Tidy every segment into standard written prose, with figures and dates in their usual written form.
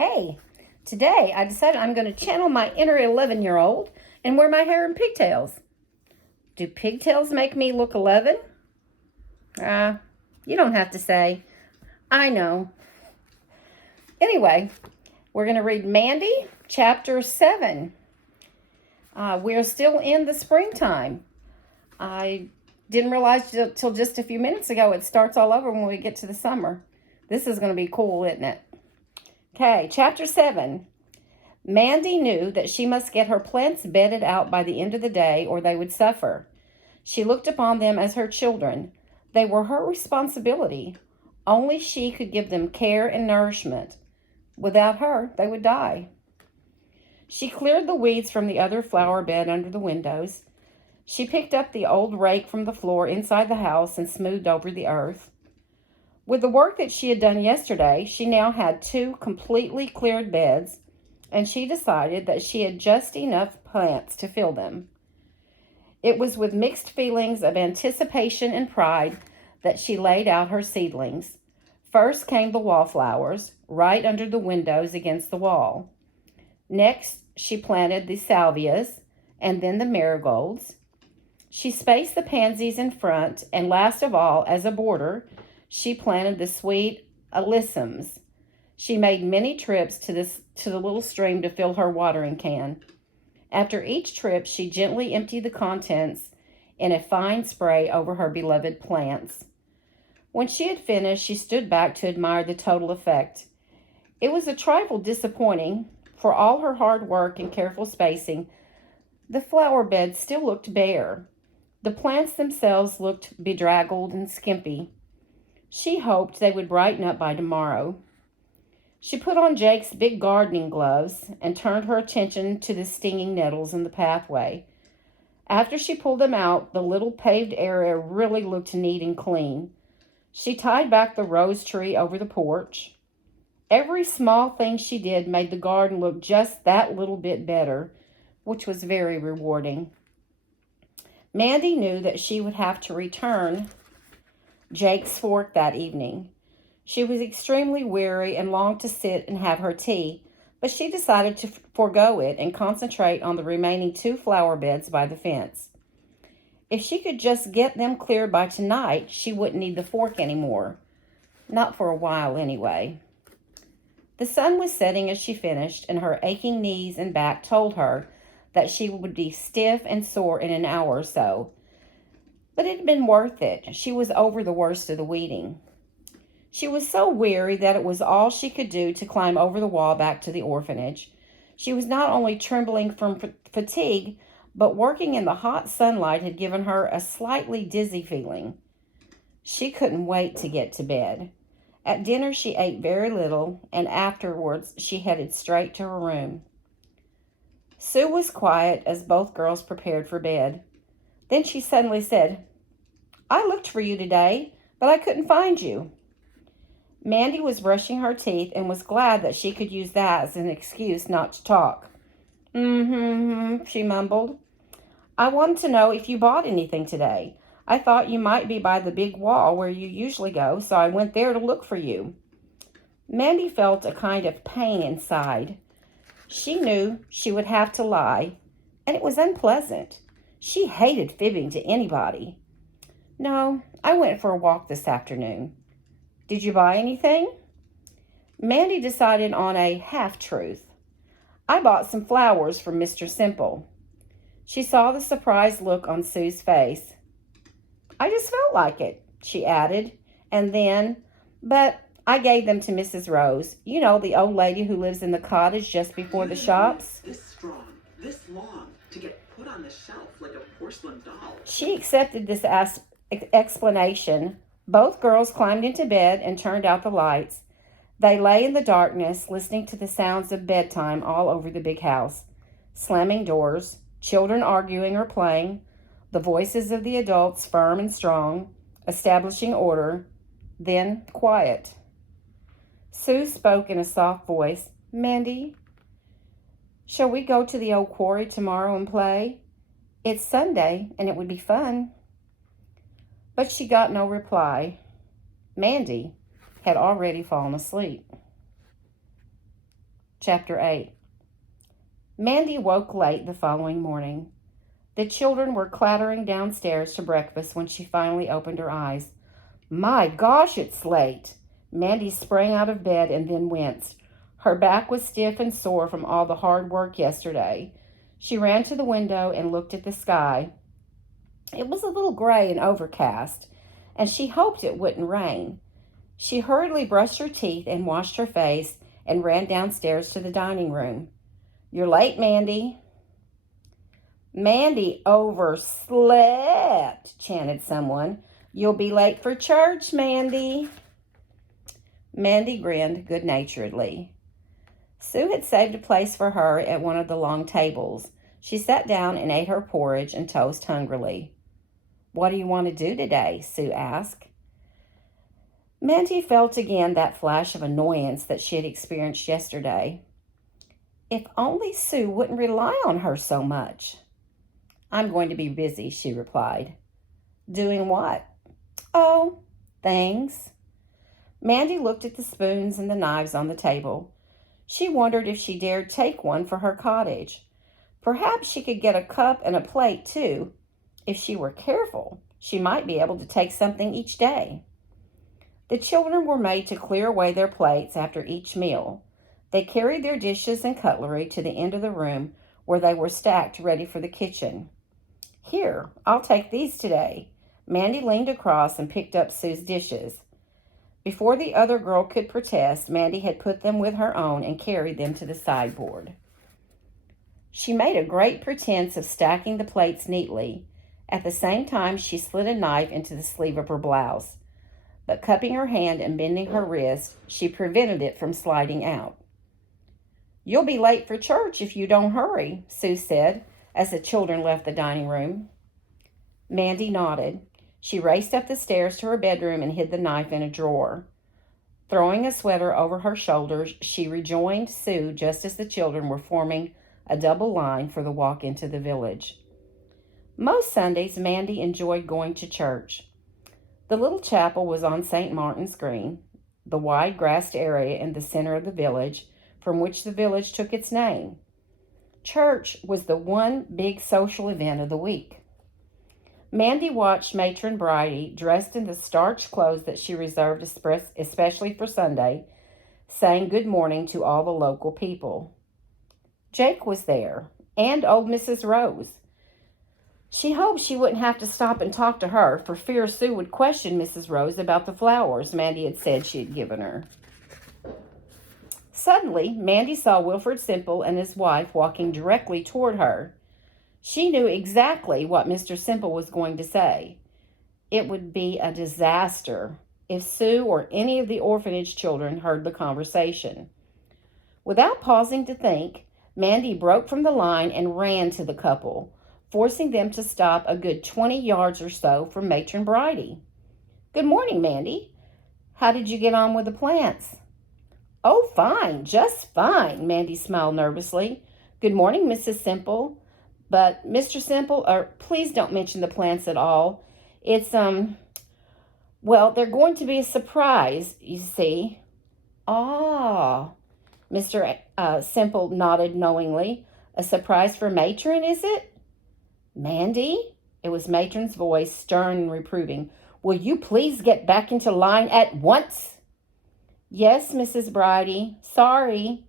Hey, today I decided I'm going to channel my inner 11-year-old and wear my hair in pigtails. Do pigtails make me look 11? You don't have to say. I know. Anyway, we're going to read Mandy Chapter 7. We're still in the springtime. I didn't realize till just a few minutes ago it starts all over when we get to the summer. This is going to be cool, isn't it? Okay, Chapter 7. Mandy knew that she must get her plants bedded out by the end of the day or they would suffer. She looked upon them as her children. They were her responsibility. Only she could give them care and nourishment. Without her, they would die. She cleared the weeds from the other flower bed under the windows. She picked up the old rake from the floor inside the house and smoothed over the earth. With the work that she had done yesterday, she now had 2 completely cleared beds, and she decided that she had just enough plants to fill them. It was with mixed feelings of anticipation and pride that she laid out her seedlings. First came the wallflowers, right under the windows against the wall. Next, she planted the salvias, and then the marigolds. She spaced the pansies in front, and last of all, as a border, she planted the sweet alyssums. She made many trips to the little stream to fill her watering can. After each trip, she gently emptied the contents in a fine spray over her beloved plants. When she had finished, she stood back to admire the total effect. It was a trifle disappointing. For all her hard work and careful spacing, the flower bed still looked bare. The plants themselves looked bedraggled and skimpy. She hoped they would brighten up by tomorrow. She put on Jake's big gardening gloves and turned her attention to the stinging nettles in the pathway. After she pulled them out, the little paved area really looked neat and clean. She tied back the rose tree over the porch. Every small thing she did made the garden look just that little bit better, which was very rewarding. Mandy knew that she would have to return Jake's fork that evening. She was extremely weary and longed to sit and have her tea, but she decided to forego it and concentrate on the remaining 2 flower beds by the fence. If she could just get them cleared by tonight, she wouldn't need the fork anymore. Not for a while, anyway. The sun was setting as she finished, and her aching knees and back told her that she would be stiff and sore in an hour or so. But it had been worth it. She was over the worst of the weeding. She was so weary that it was all she could do to climb over the wall back to the orphanage. She was not only trembling from fatigue, but working in the hot sunlight had given her a slightly dizzy feeling. She couldn't wait to get to bed. At dinner, she ate very little, and afterwards she headed straight to her room. Sue was quiet as both girls prepared for bed. Then she suddenly said, "I looked for you today, but I couldn't find you." Mandy was brushing her teeth and was glad that she could use that as an excuse not to talk. She mumbled. "I wanted to know if you bought anything today. I thought you might be by the big wall where you usually go, so I went there to look for you." Mandy felt a kind of pain inside. She knew she would have to lie, and it was unpleasant. She hated fibbing to anybody. "No, I went for a walk this afternoon." "Did you buy anything?" Mandy decided on a half-truth. "I bought some flowers from Mr. Simple." She saw the surprised look on Sue's face. "I just felt like it," she added, and then, "But I gave them to Mrs. Rose. You know, the old lady who lives in the cottage just before the shops." This strong, this long, to get put on the shelf like a porcelain doll. She accepted this explanation. Both girls climbed into bed and turned out the lights. They lay in the darkness, listening to the sounds of bedtime all over the big house. Slamming doors, children arguing or playing, the voices of the adults firm and strong, establishing order, then quiet. Sue spoke in a soft voice. "Mandy, shall we go to the old quarry tomorrow and play? It's Sunday, and it would be fun." But she got no reply. Mandy had already fallen asleep. Chapter 8. Mandy woke late the following morning. The children were clattering downstairs to breakfast when she finally opened her eyes. My gosh, it's late! Mandy sprang out of bed and then winced. Her back was stiff and sore from all the hard work yesterday. She ran to the window and looked at the sky. It was a little gray and overcast, and she hoped it wouldn't rain. She hurriedly brushed her teeth and washed her face and ran downstairs to the dining room. You're late, Mandy. Mandy overslept, chanted someone. You'll be late for church, Mandy. Mandy grinned good-naturedly. Sue had saved a place for her at one of the long tables. She sat down and ate her porridge and toast hungrily. What do you want to do today? Sue asked. Mandy felt again that flash of annoyance that she had experienced yesterday. If only Sue wouldn't rely on her so much. I'm going to be busy, she replied. Doing what? Oh, things. Mandy looked at the spoons and the knives on the table. She wondered if she dared take one for her cottage. Perhaps she could get a cup and a plate, too. If she were careful, she might be able to take something each day. The children were made to clear away their plates after each meal. They carried their dishes and cutlery to the end of the room where they were stacked ready for the kitchen. Here, I'll take these today. Mandy leaned across and picked up Sue's dishes. Before the other girl could protest, Mandy had put them with her own and carried them to the sideboard. She made a great pretense of stacking the plates neatly. At the same time, she slid a knife into the sleeve of her blouse. But cupping her hand and bending her wrist, she prevented it from sliding out. You'll be late for church if you don't hurry, Sue said, as the children left the dining room. Mandy nodded. She raced up the stairs to her bedroom and hid the knife in a drawer. Throwing a sweater over her shoulders, she rejoined Sue just as the children were forming a double line for the walk into the village. Most Sundays, Mandy enjoyed going to church. The little chapel was on St. Martin's Green, the wide grassed area in the center of the village, from which the village took its name. Church was the one big social event of the week. Mandy watched Matron Bridie, dressed in the starched clothes that she reserved especially for Sunday, saying good morning to all the local people. Jake was there, and old Mrs. Rose. She hoped she wouldn't have to stop and talk to her, for fear Sue would question Mrs. Rose about the flowers Mandy had said she had given her. Suddenly, Mandy saw Wilfred Semple and his wife walking directly toward her. She knew exactly what Mr. Semple was going to say. It would be a disaster if Sue or any of the orphanage children heard the conversation. Without pausing to think, Mandy broke from the line and ran to the couple, forcing them to stop a good 20 yards or so from Matron Bridie. Good morning, Mandy. How did you get on with the plants? Oh, fine, just fine, Mandy smiled nervously. Good morning, Mrs. Semple. But, Mr. Semple, please don't mention the plants at all. It's, well, they're going to be a surprise, you see. Ah, Mr. Semple nodded knowingly. A surprise for Matron, is it? Mandy? It was Matron's voice, stern and reproving. Will you please get back into line at once? Yes, Mrs. Bridie. Sorry.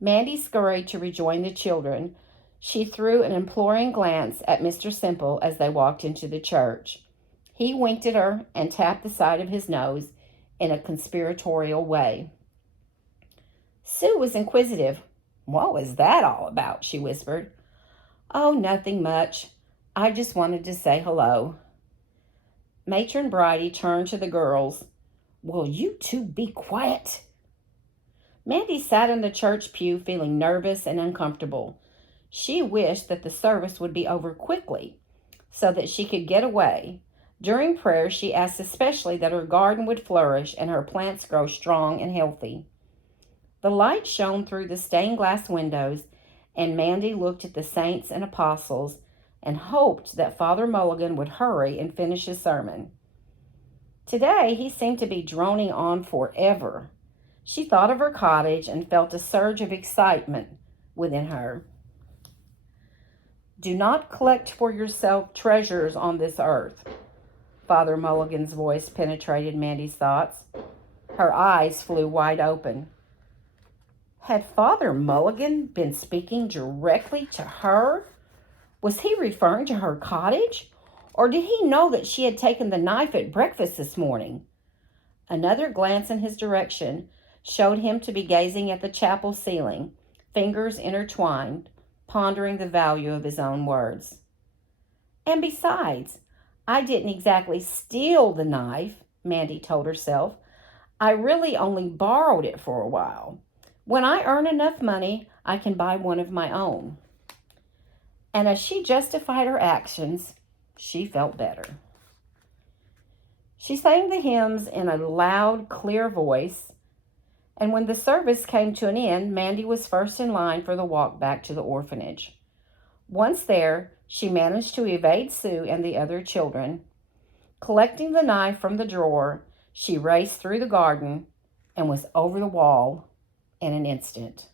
Mandy scurried to rejoin the children. She threw an imploring glance at Mr. Semple as they walked into the church. He winked at her and tapped the side of his nose in a conspiratorial way. Sue was inquisitive. What was that all about? She whispered. Oh, nothing much. I just wanted to say hello. Matron Bridie turned to the girls. Will you two be quiet? Mandy sat in the church pew feeling nervous and uncomfortable. She wished that the service would be over quickly so that she could get away. During prayer, she asked especially that her garden would flourish and her plants grow strong and healthy. The light shone through the stained glass windows, and Mandy looked at the saints and apostles and hoped that Father Mulligan would hurry and finish his sermon. Today, he seemed to be droning on forever. She thought of her cottage and felt a surge of excitement within her. Do not collect for yourself treasures on this earth. Father Mulligan's voice penetrated Mandy's thoughts. Her eyes flew wide open. Had Father Mulligan been speaking directly to her? Was he referring to her cottage? Or did he know that she had taken the knife at breakfast this morning? Another glance in his direction showed him to be gazing at the chapel ceiling, fingers intertwined, pondering the value of his own words. And besides, I didn't exactly steal the knife, Mandy told herself. I really only borrowed it for a while. When I earn enough money, I can buy one of my own. And as she justified her actions, she felt better. She sang the hymns in a loud, clear voice, and when the service came to an end, Mandy was first in line for the walk back to the orphanage. Once there, she managed to evade Sue and the other children. Collecting the knife from the drawer, she raced through the garden and was over the wall in an instant.